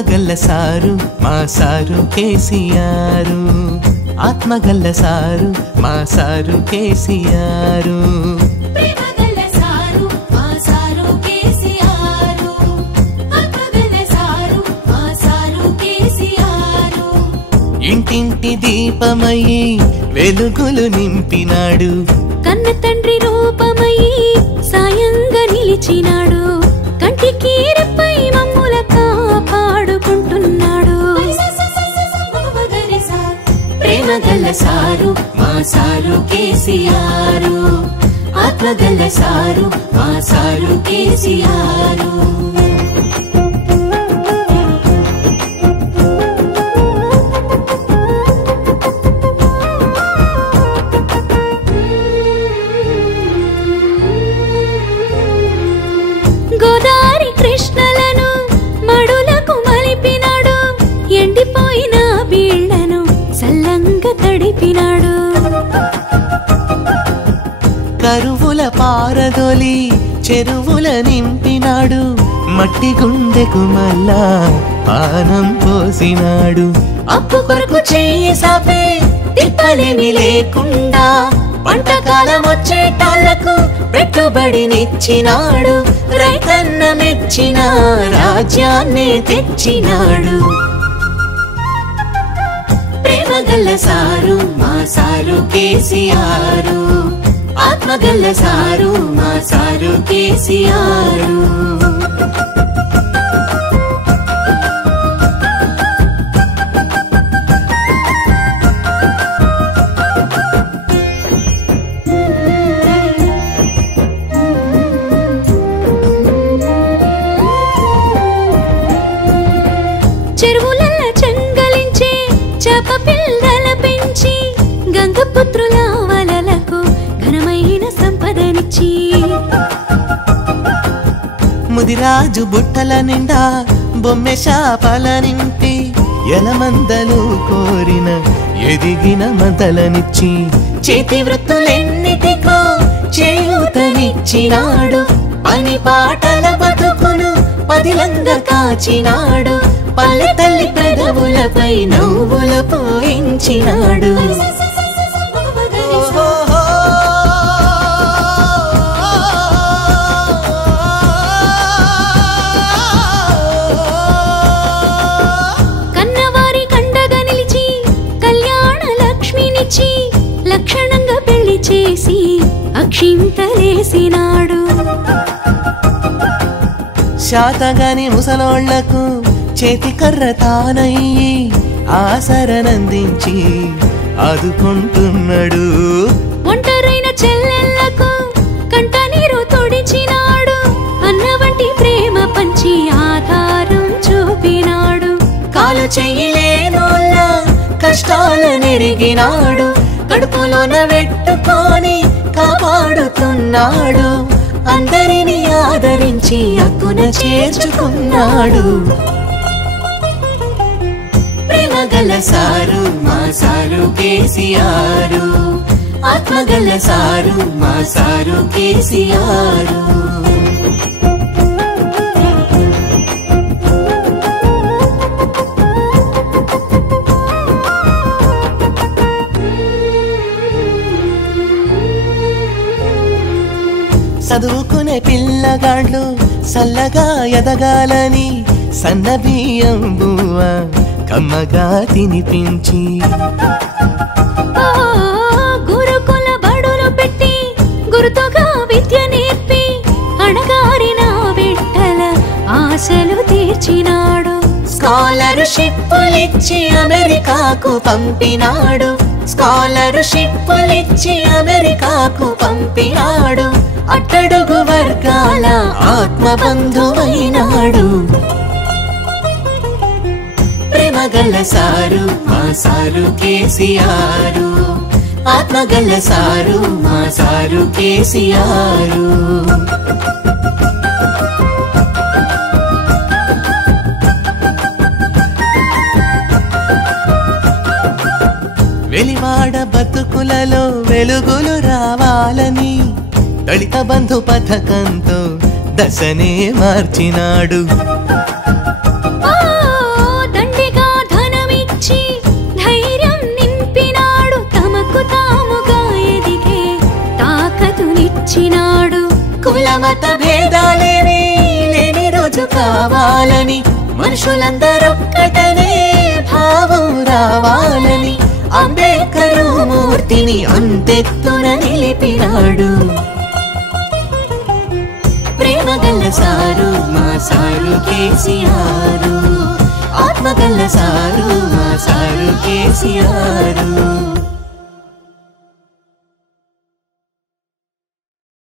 ఆత్మగల్ల sir మా sir KCR, ఆత్మగల్ల sir మా sir KCR. ఇంటింటి దీపమయ్యి వెలుగులు నింపినాడు, కన్న తండ్రి రూపమయ్యి సాయంగా నిలిచినాడు, కంటికి రెప్పై మమ్ముల కాపాడుకుంటున్నాడు. ప్రేమగల్ల సారు మా సారు కేసీఆర్, ఆత్మగల్ల సారు మా సారు కేసీఆర్. గోదారి కృష్ణలను మడులకు మలిపినాడు, ఎండిపోయిన బీళ్లను సల్లంగా తడిపినాడు. కరువుల పారదోలి చెరువుల నింపినాడు, మట్టి గుండెకు మళ్ళా పానం పోసినాడు. అప్పు కొరకు చెయ్యి సాపే తిప్పలేమి లేకుండా పంటకాలం వచ్చేటాళ్లకు పెట్టుబడినిచ్చినాడు, రైతన్న మెచ్చిన రాజ్యాన్ని తెచ్చినాడు. ప్రేమగల్ల సారు మా సారు కేసీఆర్, ఆత్మగల్ల సారు మా సారు కేసీఆర్. చెరువులల్ల చెంగలించే చేప పిల్లల పెంచి గంగపుత్రుల వలలకు ఘనమైన సంపదనిచ్చి, ముదిరాజు బుట్టల నిండా బొమ్మె శాపల నింపి ఎలమందలు కోరిన ఎదిగిన మందలనిచ్చి, చేతి వృత్తులెన్నిటికో చేయూతనిచ్చినాడు, పని పాటల బతుకును పదిలంగా కాచినాడు, పల్లె తల్లి పెదవులపై నవ్వులు పోయించినాడు. కన్నవారి కండగా నిలిచి కళ్యాణ లక్ష్మినిచ్చి లక్షణంగా పెళ్లి చేసి అక్షింతలేసినాడు. శాతగాని ముసలోళ్లకు చేతి కర్ర తానయ్యి ఆసరనందించి ఆదుకుంటున్నాడు. ఒంటరైన చెల్లెళ్లకు కంట నీరు తొడిచినాడు, అన్న వంటి ప్రేమ పంచి ఆధారం చూపినాడు. కాలు చెయ్యలేనోళ్ళ కష్టాలనెరిగినాడు, కడుపులోన పెట్టుకొని కాపాడుతున్నాడు, అందరినీ ఆదరించి హక్కున చేర్చుకున్నాడు. ప్రేమగల్ల సారు మా సారు కేసీఆర్, ఆత్మగల్ల సారు మా సారు కేసీఆర్. చదువుకునే పిల్లగాళ్ళు సల్లగా ఎదగాలని సన్న బియ్యం బువ్వ కమ్మగా తినిపించి, గురుకుల బడులు పెట్టి గురుతుగా విద్య నేర్పి అణగారిన బిడ్డల ఆశలు తీర్చినాడు. స్కాలర్షిప్పులిచ్చి అమెరికాకు పంపినాడు, స్కాలర్షిప్పులిచ్చి అమెరికాకు పంపినాడు, అట్టడుగు వర్గాల ఆత్మబంధువైనాడు. ప్రేమగల్ల సారు మా సారు కేసీఆర్, ఆత్మగల్ల సారు మా సారు కేసీఆర్. వెలివాడ బతుకులలో వెలుగులు రావాలని దళిత బంధు పథకంతో దశనే మార్చినాడు. తెచ్చినాడు. కులమత భేదాలేవి లేని రోజు కావాలని, మనుషులందరొక్కటనే భావం రావాలని అంబేద్కర్ మూర్తిని అంతెత్తున నిలిపినాడు. ప్రేమగల్ల సారు మా సారు కేసీఆర్, ఆత్మగల్ల సారు మా సారు కేసీఆర్.